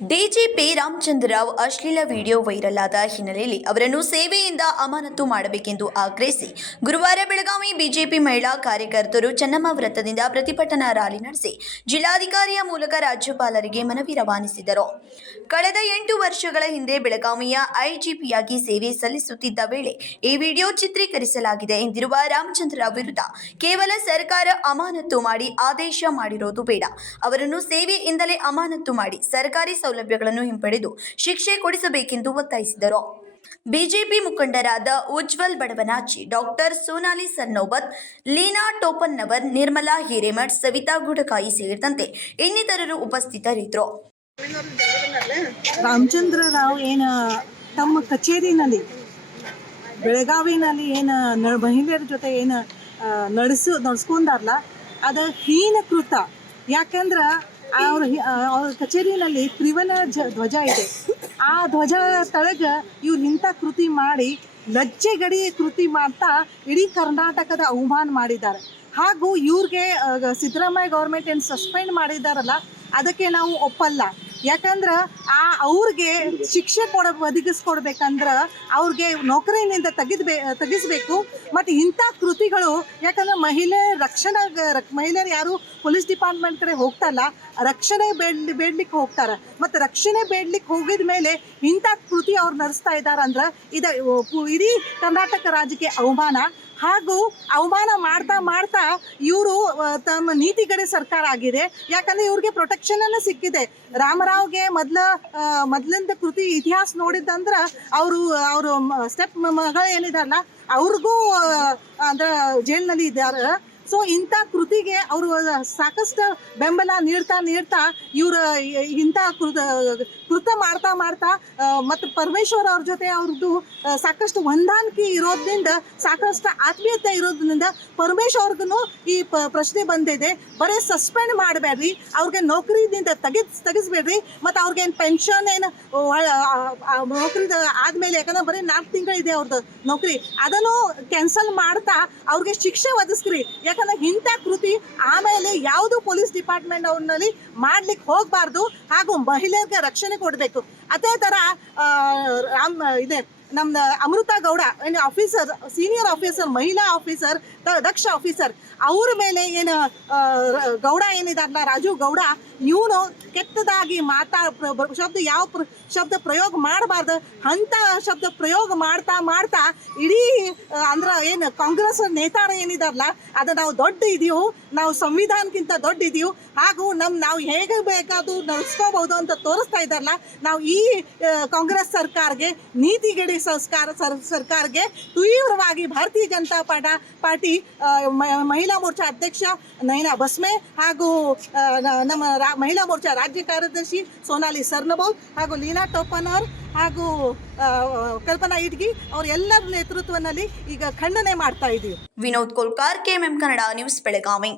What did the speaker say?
DGP Ramachandra Rao ಅಶ್ಲೀಲ video viral ಆದ ಹಿನ್ನೆಲೆಯಲ್ಲಿ ಅವರನ್ನು ಸೇವೆಯಿಂದ ಅಮಾನತು ಮಾಡಬೇಕೆಂದು ಆಗ್ರಹಿಸಿ ಗುರುವಾರ ಬೆಳಗಾವಿ ಬಿಜೆಪಿ ಮಹಿಳಾ ಕಾರ್ಯಕರ್ತರು ಚೆನ್ನಮ್ಮ ವೃತ್ತದಿಂದ ಪ್ರತಿಭಟನಾ ರ್ಯಾಲಿ ನಡೆಸಿ ಜಿಲ್ಲಾಧಿಕಾರಿಯ ಮೂಲಕ ರಾಜ್ಯಪಾಲರಿಗೆ ಮನವಿ ರವಾನಿಸಿದರು. ಕಳೆದ ಎಂಟು ವರ್ಷಗಳ ಹಿಂದೆ ಬೆಳಗಾವಿಯ ಐಜಿಪಿಯಾಗಿ ಸೇವೆ ಸಲ್ಲಿಸುತ್ತಿದ್ದ ವೇಳೆ ಈ ವಿಡಿಯೋ ಚಿತ್ರೀಕರಿಸಲಾಗಿದೆ ಎಂದಿರುವ ರಾಮಚಂದ್ರ ವಿರುದ್ಧ ಕೇವಲ ಸರ್ಕಾರ ಅಮಾನತು ಮಾಡಿ ಆದೇಶ ಮಾಡಿರೋದು ಬೇಡ. ಅವರನ್ನು ಸೇವೆಯಿಂದಲೇ ಅಮಾನತು ಮಾಡಿ ಸರ್ಕಾರಿ ಸೌಲಭ್ಯಗಳನ್ನು ಹಿಂಪಡೆದು ಶಿಕ್ಷೆ ಕೊಡಿಸಬೇಕೆಂದು ಒತ್ತಾಯಿಸಿದರು. ಬಿಜೆಪಿ ಮುಖಂಡರಾದ ಉಜ್ವಲ್ ಬಡವನಾಚಿ ಡಾಕ್ಟರ್ ಸೋನಾಲಿ ಸರ್ನೋಬತ್ ಲೀನಾ ಟೋಪನ್ನವರ್, ನಿರ್ಮಲಾ ಹಿರೇಮಠ್, ಸವಿತಾ ಗುಡಕಾಯಿ ಸೇರಿದಂತೆ ಇನ್ನಿತರರು ಉಪಸ್ಥಿತರಿದ್ದರು. ರಾಮಚಂದ್ರ ರಾವ್ ಏನ ತಮ್ಮ ಕಚೇರಿನಲ್ಲಿ, ಬೆಳಗಾವಿನಲ್ಲಿ ಏನ ಮಹಿಳೆಯರ ಜೊತೆ ಏನ ನಡೆಸು ನಡೆಸ್ಕೊಂಡಾರಲ್ಲ ಅದ ಹೀನ ಕೃತ. ಯಾಕಂದ್ರೆ ಅವ್ರ ಅವ್ರ ಕಚೇರಿನಲ್ಲಿ ತ್ರಿವನ ಜ ಧ್ವಜ ಇದೆ. ಆ ಧ್ವಜ ತಳಗ ಇವ್ರು ಇಂಥ ಕೃತಿ ಮಾಡಿ ಲಜ್ಜೆ ಗಡಿ ಕೃತಿ ಮಾಡ್ತಾ ಇಡೀ ಕರ್ನಾಟಕದ ಅವಮಾನ ಮಾಡಿದ್ದಾರೆ. ಹಾಗೂ ಇವ್ರಿಗೆ ಸಿದ್ದರಾಮಯ್ಯ ಗೌರ್ಮೆಂಟ್ ಏನು ಸಸ್ಪೆಂಡ್ ಮಾಡಿದಾರಲ್ಲ ಅದಕ್ಕೆ ನಾವು ಒಪ್ಪಲ್ಲ. ಯಾಕಂದ್ರೆ ಆ ಅವ್ರಿಗೆ ಶಿಕ್ಷೆ ಕೊಡ, ಒದಗಿಸ್ಕೊಡ್ಬೇಕಂದ್ರೆ ಅವ್ರಿಗೆ ನೌಕರಿಯಿಂದ ತೆಗೆದ್ಬೇ, ತೆಗಿಸ್ಬೇಕು. ಮತ್ತು ಇಂಥ ಕೃತಿಗಳು, ಯಾಕಂದ್ರೆ ಮಹಿಳೆ ರಕ್ಷಣಾ, ರಕ್- ಮಹಿಳೆಯರು ಯಾರು ಪೊಲೀಸ್ ಡಿಪಾರ್ಟ್ಮೆಂಟ್ ಕಡೆ ಹೋಗ್ತಾರಲ್ಲ, ರಕ್ಷಣೆ ಬೇಡ್ ಬೇಡ್ಲಿಕ್ಕೆ ಹೋಗ್ತಾರೆ. ಮತ್ತು ರಕ್ಷಣೆ ಬೇಡ್ಲಿಕ್ಕೆ ಹೋಗಿದ ಮೇಲೆ ಇಂಥ ಕೃತಿ ಅವ್ರು ನಡೆಸ್ತಾ ಇದ್ದಾರೆ ಅಂದ್ರೆ ಇದು ಇಡೀ ಕರ್ನಾಟಕ ರಾಜ್ಯಕ್ಕೆ ಅವಮಾನ. ಹಾಗೂ ಅವಮಾನ ಮಾಡ್ತಾ ಮಾಡ್ತಾ ಇವರು ತಮ್ಮ ನೀತಿಗಡೆ ಸರ್ಕಾರ ಆಗಿದೆ. ಯಾಕಂದ್ರೆ ಇವ್ರಿಗೆ ಪ್ರೊಟೆಕ್ಷನ್ ಅನ್ನ ಸಿಕ್ಕಿದೆ. ರಾಮರಾವ್ಗೆ ಮೊದ್ಲ ಮೊದ್ಲಿಂದ ಕೃತಿ ಇತಿಹಾಸ ನೋಡಿದ್ದಂದ್ರ ಅವರು ಅವರು ಸ್ಟೆಪ್ ಮಗಳ ಏನಿದಾರಲ್ಲ ಅವ್ರಿಗೂ ಅಂದ್ರ ಜೈಲ್ನಲ್ಲಿ ಇದ್ದಾರೆ ಸೊ ಇಂಥ ಕೃತಿಗೆ ಅವರು ಸಾಕಷ್ಟು ಬೆಂಬಲ ನೀಡ್ತಾ ನೀಡ್ತಾ ಇವ್ರ ಇಂಥ ಕೃತ ಕೃತ ಮಾಡ್ತಾ ಮಾಡ್ತಾ ಮತ್ತು ಪರಮೇಶ್ವರ್ ಅವ್ರ ಜೊತೆ ಅವ್ರದ್ದು ಸಾಕಷ್ಟು ಹೊಂದಾಣಿಕೆ ಇರೋದ್ರಿಂದ, ಸಾಕಷ್ಟು ಆತ್ಮೀಯತೆ ಇರೋದ್ರಿಂದ ಪರಮೇಶ್ವರ್ ಅವ್ರಿಗೂ ಈ ಪ್ರಶ್ನೆ ಬಂದಿದೆ. ಬರೀ ಸಸ್ಪೆಂಡ್ ಮಾಡಬೇಡ್ರಿ, ಅವ್ರಿಗೆ ನೌಕರಿದಿಂದ ತೆಗಿಸ್ ತೆಗಿಸ್ಬೇಡ್ರಿ, ಮತ್ತು ಅವ್ರಿಗೇನು ಪೆನ್ಷನ್ ಏನು ನೌಕರಿ ಆದ್ಮೇಲೆ, ಯಾಕಂದ್ರೆ ಬರೀ ನಾಲ್ಕು ತಿಂಗಳಿದೆ ಅವ್ರದ್ದು ನೌಕರಿ. ಅದನ್ನು ಕ್ಯಾನ್ಸಲ್ ಮಾಡ್ತಾ ಅವ್ರಿಗೆ ಶಿಕ್ಷೆ ಒದಗಿಸ್ರಿ. ಯಾಕಂದ್ರೆ ಇಂಥ ಕೃತಿ ಆಮೇಲೆ ಯಾವುದು ಪೊಲೀಸ್ ಡಿಪಾರ್ಟ್ಮೆಂಟ್ ಅವ್ರಲ್ಲಿ ಮಾಡ್ಲಿಕ್ಕೆ ಹೋಗಬಾರ್ದು ಹಾಗೂ ಮಹಿಳೆಯರಿಗೆ ರಕ್ಷಣೆ ಕೊಡಬೇಕು. ಅದೇ ಆ, ಇದೆ ನಮ್ಮ ಅಮೃತ ಗೌಡ, ಏನು ಆಫೀಸರ್ ಸೀನಿಯರ್ ಆಫೀಸರ್ ಮಹಿಳಾ ಆಫೀಸರ್ ದಕ್ಷ ಆಫೀಸರ್ ಅವ್ರ ಮೇಲೆ ಏನು ಗೌಡ ಏನಿದಾರಲ್ಲ, ರಾಜು ಗೌಡ, ಇವನು ಕೆಟ್ಟದಾಗಿ ಮಾತಾ ಶಬ್ದ ಯಾವ ಪ್ರ, ಶಬ್ದ ಪ್ರಯೋಗ ಮಾಡಬಾರ್ದು ಅಂಥ ಶಬ್ದ ಪ್ರಯೋಗ ಮಾಡ್ತಾ ಮಾಡ್ತಾ, ಇಡೀ, ಅಂದ್ರೆ ಏನು, ಕಾಂಗ್ರೆಸ್ ನೇತಾರ ಏನಿದಾರಲ್ಲ, ಅದು ನಾವು ದೊಡ್ಡ ಇದೀವು, ನಾವು ಸಂವಿಧಾನಕ್ಕಿಂತ ದೊಡ್ಡ ಇದೀವು, ಹಾಗೂ ನಮ್ಮ ನಾವು ಹೇಗೆ ಬೇಕಾದ್ರೂ ನಡೆಸ್ಕೋಬಹುದು ಅಂತ ತೋರಿಸ್ತಾ ಇದ್ದಾರಲ್ಲ ನಾವು ಈ ಕಾಂಗ್ರೆಸ್ ಸರ್ಕಾರಕ್ಕೆ ನೀತಿಗಡಿ ಸಂಸ್ಕಾರ ಸರ್- ಸರ್ಕಾರಕ್ಕೆ ತೀವ್ರವಾಗಿ ಭಾರತೀಯ ಜನತಾ ಪಾಠ ಪಾರ್ಟಿ ಮಹಿಳಾ ಮೋರ್ಚಾ ಅಧ್ಯಕ್ಷ ನಯನಾ ಬಸ್ಮೆ ಹಾಗೂ ನಮ್ಮ ಮಹಿಳಾ ಮೋರ್ಚಾ ರಾಜ್ಯ ಕಾರ್ಯದರ್ಶಿ ಸೋನಾಲಿ ಸರ್ನಬೌಲ್ ಹಾಗೂ ಲೀಲಾ ಟೋಪನವರ್ ಹಾಗೂ ಕಲ್ಪನಾ ಇಟ್ಗಿ ಅವರೆಲ್ಲರ ನೇತೃತ್ವದಲ್ಲಿ ಈಗ ಖಂಡನೆ ಮಾಡ್ತಾ ಇದ್ದೀವಿ. Vinod Kolkar, KMM Kannada news Belagavi.